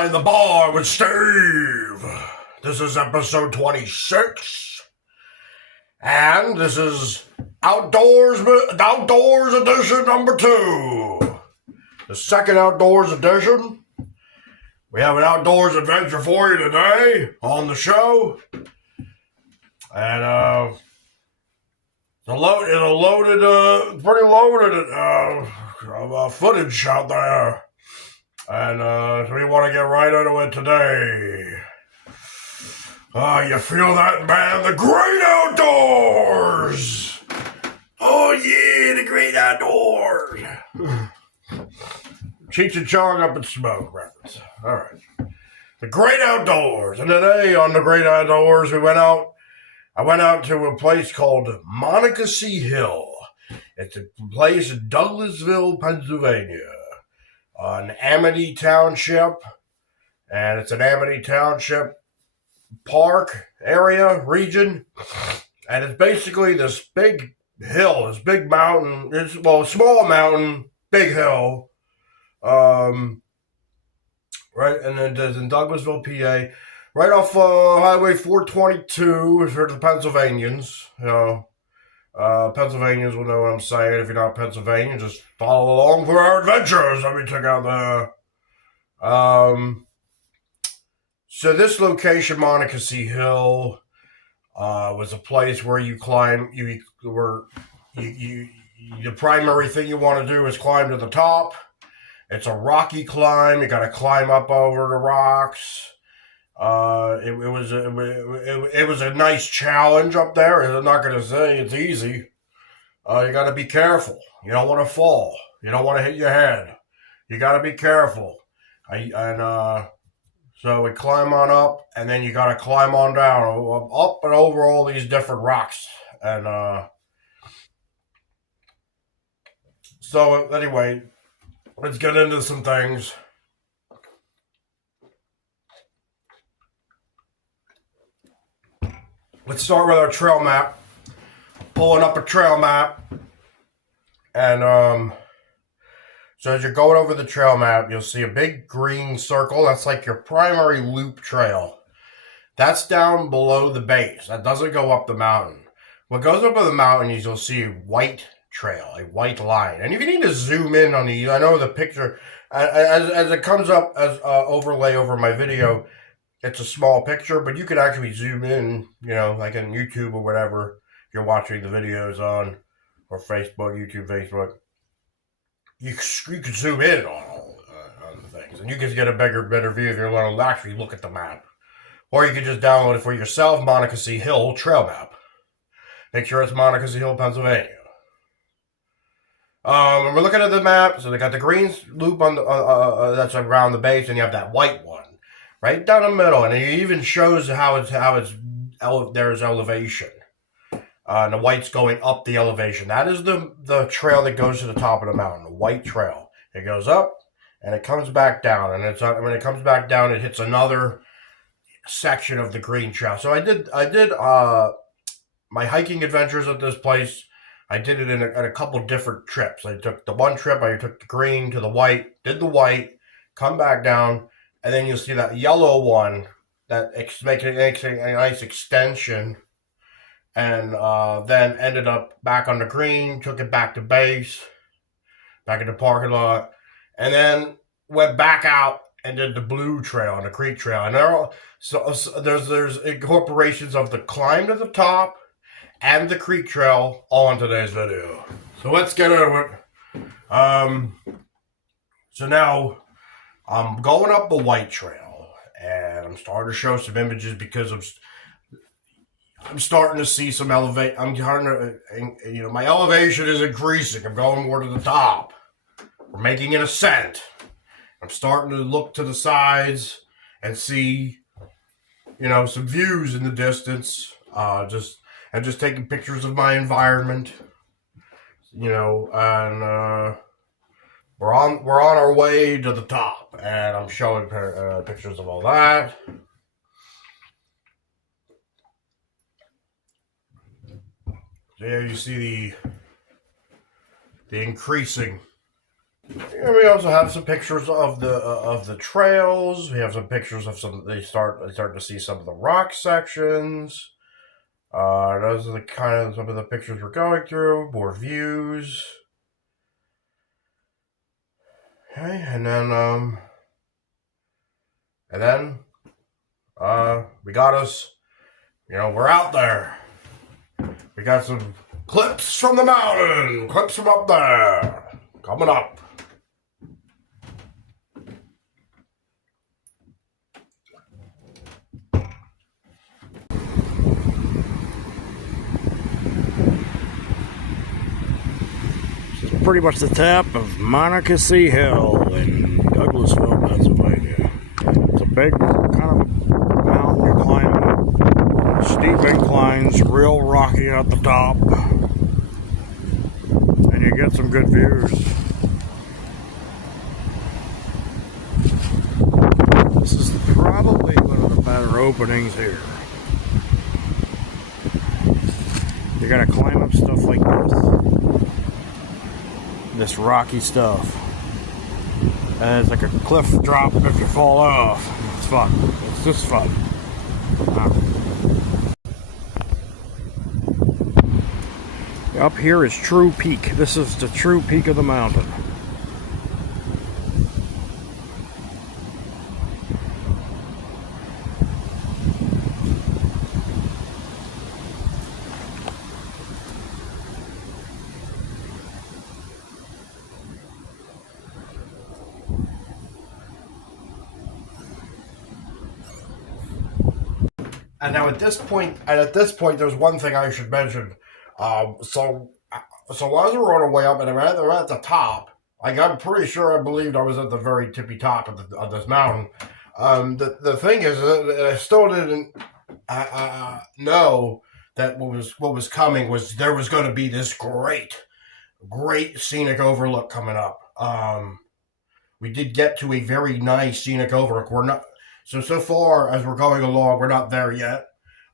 Behind the Bar with Steve. This is episode 26. And this is Outdoors Edition number 2. The second Outdoors Edition. We have an outdoors adventure for you today on the show. And it's pretty loaded footage out there. And so we want to get right into it today. You feel that, man? The great outdoors! Oh yeah, the great outdoors! Cheech and Chong Up in Smoke reference. Alright. The great outdoors. And today on the great outdoors, I went out to a place called Monocacy Hill. It's a place in Douglasville, Pennsylvania. In Amity Township, and it's an Amity Township park area, region, and it's basically this big hill, this big mountain, small mountain, big hill, right, and it is in Douglasville, PA, right off Highway 422 for the Pennsylvanians, Pennsylvanians will know what I'm saying. If you're not Pennsylvanian, just follow along for our adventures that we took out there. So this location, Monocacy Hill, was a place where you climb. The primary thing you want to do is climb to the top. It's a rocky climb. You got to climb up over the rocks. It was a nice challenge up there. I'm not going to say it's easy. You got to be careful. You don't want to fall. You don't want to hit your head. You got to be careful. So we climb on up, and then you got to climb on down, up and over all these different rocks. And so anyway, let's get into some things. Let's start with our trail map. Pulling up a trail map. And so as you're going over the trail map, you'll see a big green circle. That's like your primary loop trail. That's down below the base. That doesn't go up the mountain. What goes up the mountain is you'll see a white trail, a white line. And if you need to zoom in on I know the picture, as it comes up as overlay over my video, it's a small picture, but you can actually zoom in, like on YouTube or whatever you're watching the videos on, or Facebook, YouTube, Facebook. You can zoom in on the things, and you can get a better view if you're going to actually look at the map. Or you can just download it for yourself, Monocacy Hill Trail Map. Make sure it's Monocacy Hill, Pennsylvania. And we're looking at the map, so they got the green loop on that's around the base, and you have that white one right down the middle, and it even shows there's elevation. And the white's going up the elevation. That is the trail that goes to the top of the mountain, the white trail. It goes up, and it comes back down, and when it comes back down, it hits another section of the green trail. So I did my hiking adventures at this place. I did it in a couple different trips. I took the one trip, I took the green to the white, did the white, come back down, and then you'll see that yellow one that makes a nice extension, and then ended up back on the green, took it back to base, back in the parking lot, and then went back out and did the blue trail and the creek trail. And there's incorporations of the climb to the top and the creek trail all in today's video. So let's get into it. So now I'm going up the white trail, and I'm starting to show some images because I'm starting to see some elevate. I'm starting to, my elevation is increasing. I'm going more to the top. We're making an ascent. I'm starting to look to the sides and see, some views in the distance. Just taking pictures of my environment. And we're on our way to the top, and I'm showing pictures of all that. There you see the increasing And we also have some pictures of the trails. We have some pictures of some. They start to see some of the rock sections. Those are the kind of some of the pictures we're going through. More views. Okay, and then we got us. You know, we're out there. We got some clips from the mountain. Clips from up there. Coming up. Pretty much the top of Monocacy Hill in Douglasville, Pennsylvania. It's a big kind of mountain you're climbing up. Steep inclines, real rocky at the top. And you get some good views. This is probably one of the better openings here. You're gonna climb up stuff like this rocky stuff, and it's like a cliff drop if you fall off. It's fun. It's just fun. Up here is True Peak. This is the true peak of the mountain. And now at this point, there's one thing I should mention. So as we were on our way up, and we're at the top. Like, I'm pretty sure I believed I was at the very tippy top of this mountain. The thing is that I still didn't know that what was coming was there was going to be this great scenic overlook coming up. We did get to a very nice scenic overlook. We're not. So far as we're going along, we're not there yet.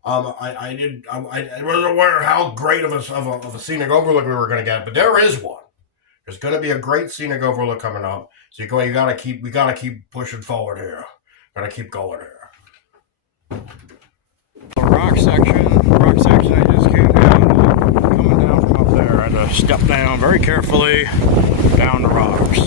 I wasn't aware how great of a scenic overlook we were going to get, but there is one. There's going to be a great scenic overlook coming up. So we gotta keep pushing forward here. Gotta keep going here. The rock section. I just came down, coming down from up there. I had to step down very carefully down the rocks.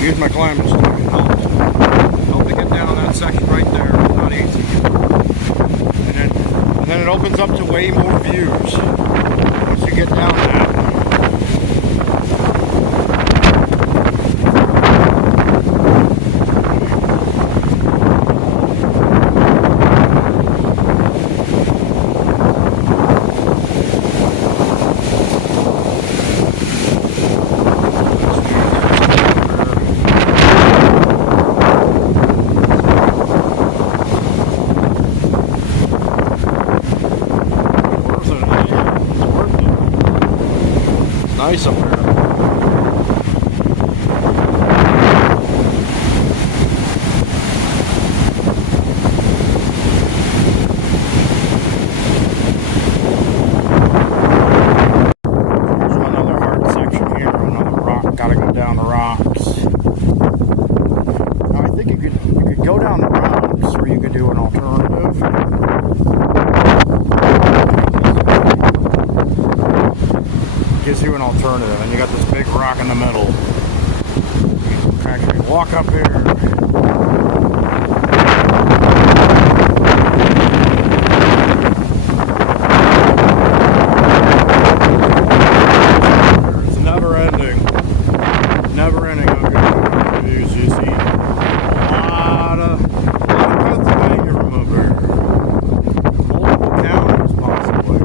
Use my climbing stick and help me get down that section right there. It's not easy. And then it opens up to way more views once you get down that. Nice up there. Gives you an alternative, and you got this big rock in the middle. You can actually walk up here. It's never ending. Okay, views. You see a lot of Pennsylvania from up here. Multiple counties, possibly.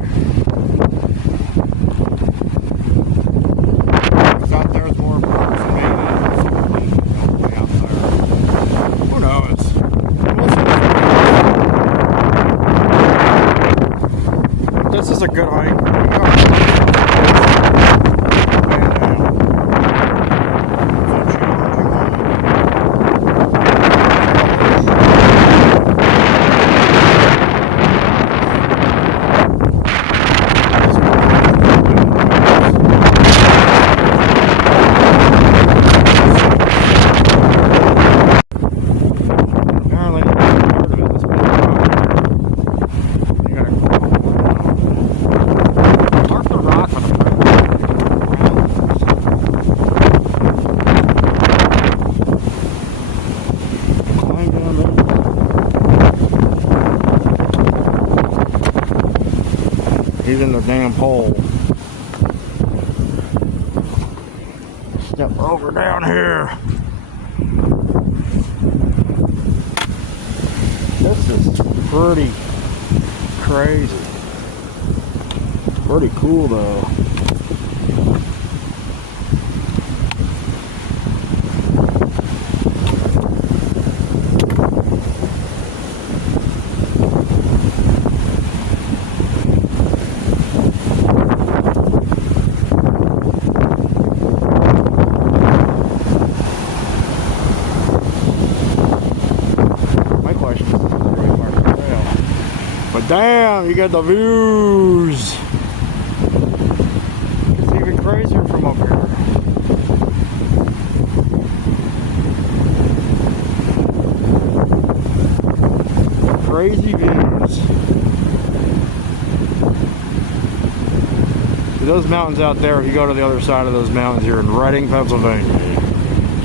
This is a good hike. a damn pole. Step over down here. This is pretty crazy. Pretty cool though. But damn, you got the views. It's even crazier from up here. Crazy views. See those mountains out there, if you go to the other side of those mountains, you're in Reading, Pennsylvania.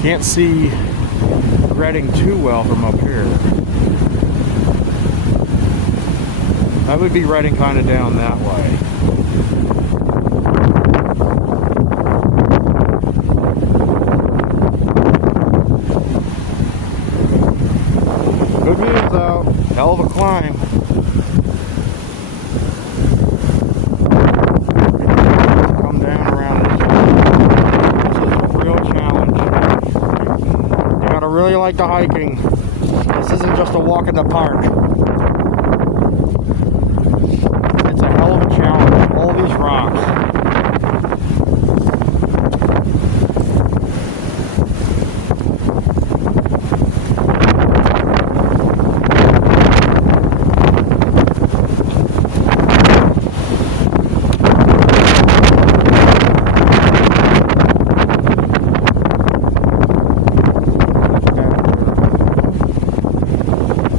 Can't see Reading too well from up here. That would be Reading kind of down that way. Good views though. Hell of a climb. Come down around this. This is a real challenge. You gotta really like the hiking. This isn't just a walk in the park. It's a hell of a challenge. All these rocks.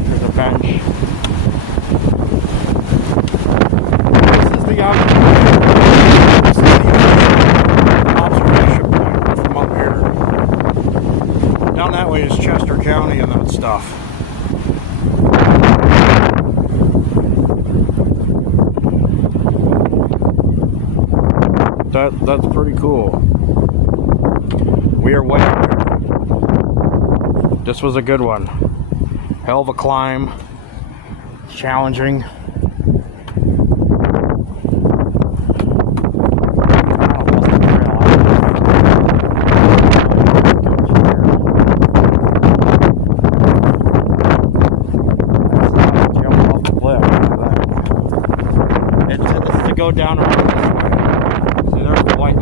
There's a bench. This is the observation point from up here. Down that way is Chester County and that stuff. That's pretty cool. We are way up here. This was a good one. Hell of a climb. Challenging. Go down around this way. See, there's the white